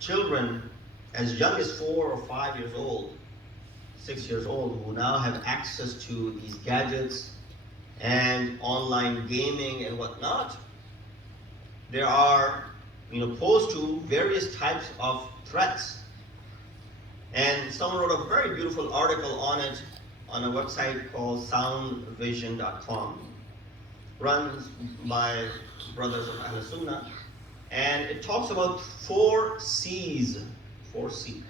children as young as 4 or 5 years old, 6 years old, who now have access to these gadgets and online gaming and whatnot. They are, posed to various types of threats. And someone wrote a very beautiful article on it on a website called soundvision.com, run by brothers of Ahl-e-Sunnah, and it talks about 4 C's, 4C,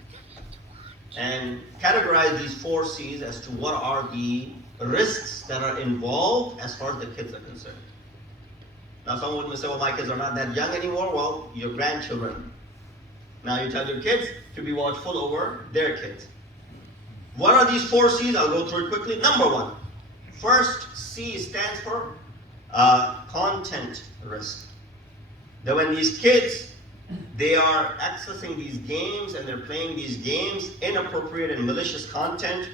and categorize these 4 C's as to what are the risks that are involved as far as the kids are concerned. Now someone would say, well, my kids are not that young anymore. Well, your grandchildren. Now you tell your kids to be watchful over their kids. What are these 4 C's? I'll go through it quickly. Number one, first C stands for content risk. That when these kids, they are accessing these games and they're playing these games, inappropriate and malicious content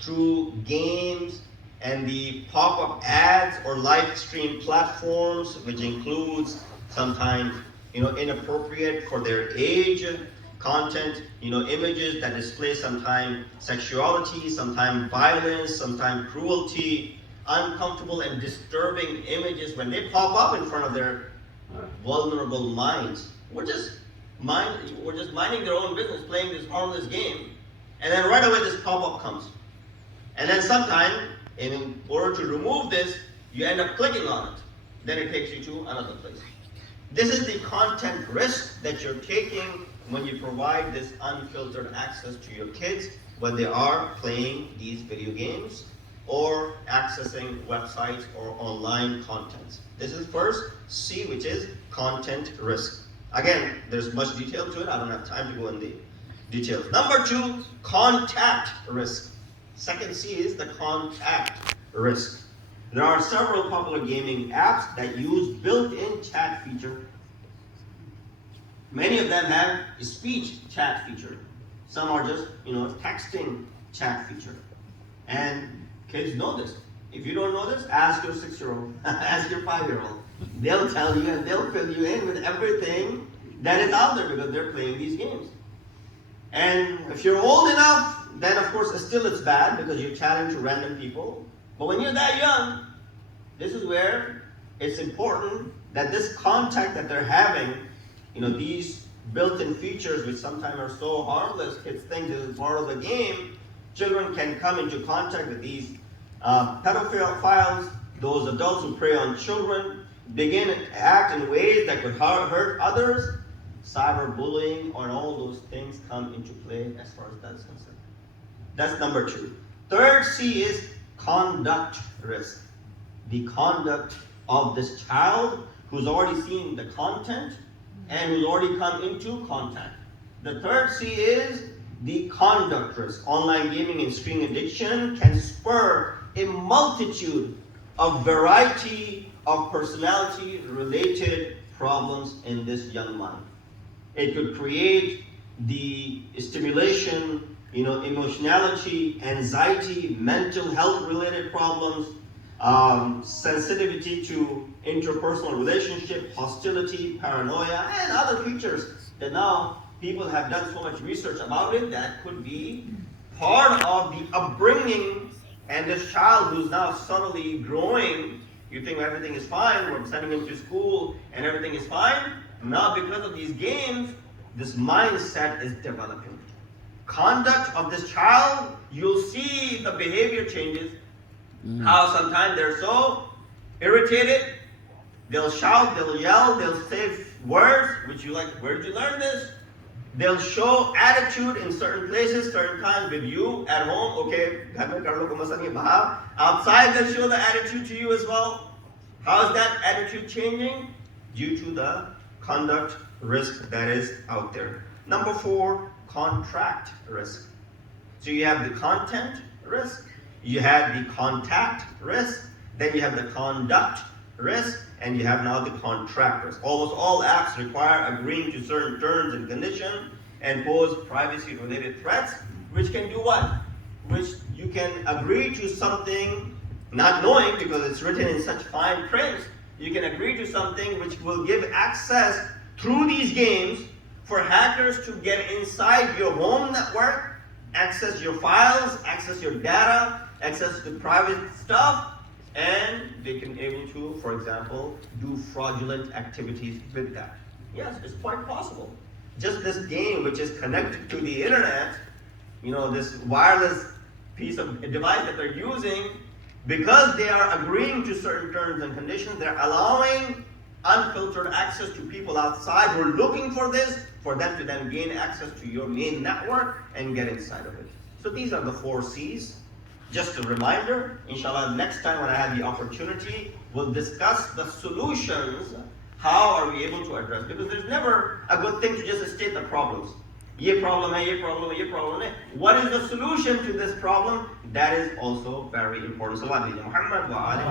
through games and the pop-up ads or live stream platforms, which includes sometimes inappropriate for their age content, images that display sometimes sexuality, sometimes violence, sometimes cruelty, uncomfortable and disturbing images. When they pop up in front of their vulnerable minds, we're just minding their own business, playing this harmless game, and then right away this pop-up comes. And then sometime, in order to remove this, you end up clicking on it. Then it takes you to another place. This is the content risk that you're taking when you provide this unfiltered access to your kids when they are playing these video games or accessing websites or online contents. This is first C, which is content risk. Again, there's much detail to it. I don't have time to go in the details. Number two, contact risk. Second C is the contact risk. There are several popular gaming apps that use built-in chat feature. Many of them have a speech chat feature. Some are just, texting chat feature. And kids know this. If you don't know this, ask your 6-year-old, ask your 5-year-old. They'll tell you and they'll fill you in with everything that is out there because they're playing these games. And if you're old enough, then of course still it's bad because you're chatting to random people. But when you're that young, this is where it's important that this contact that they're having, these built-in features which sometimes are so harmless, kids think this is part of the game, children can come into contact with these pedophiles, those adults who prey on children, begin to act in ways that could hurt others. Cyberbullying and all those things come into play as far as that's concerned. That's number two. Third C is conduct risk. The conduct of this child who's already seen the content and who's already come into contact. The third C is the conduct risk. Online gaming and screen addiction can spur a multitude of variety of personality-related problems in this young mind. It could create the stimulation, emotionality, anxiety, mental health-related problems, sensitivity to interpersonal relationship, hostility, paranoia, and other features that now people have done so much research about it that could be part of the upbringing. And this child who's now subtly growing, you think everything is fine, we're sending him to school and everything is fine. Now because of these games, this mindset is developing. Conduct of this child, you'll see the behavior changes. How sometimes they're so irritated, they'll shout, they'll yell, they'll say words which you like, where did you learn this? They'll show attitude in certain places, certain times with you at home. Okay, outside they'll show the attitude to you as well. How is that attitude changing? Due to the conduct risk that is out there. Number four, contract risk. So you have the content risk, you have the contact risk, then you have the conduct risk, and you have now the contract risk. Almost all apps require agreeing to certain terms and conditions and pose privacy-related threats, which can do what? Which you can agree to something not knowing because it's written in such fine print. You can agree to something which will give access through these games for hackers to get inside your home network, access your files, access your data, access the private stuff, and they can able to, for example, do fraudulent activities with that. Yes, it's quite possible. Just this game, which is connected to the internet, this wireless piece of device that they're using, because they are agreeing to certain terms and conditions, they're allowing unfiltered access to people outside who are looking for this, for them to then gain access to your main network and get inside of it. So these are the 4 C's. Just a reminder, inshallah, next time when I have the opportunity, we'll discuss the solutions. How are we able to address? Because there's never a good thing to just state the problems. Ye problem hai, ye problem hai, ye problem hai. What is the solution to this problem? That is also very important. Sallallahu alaihi Muhammad wa alihi.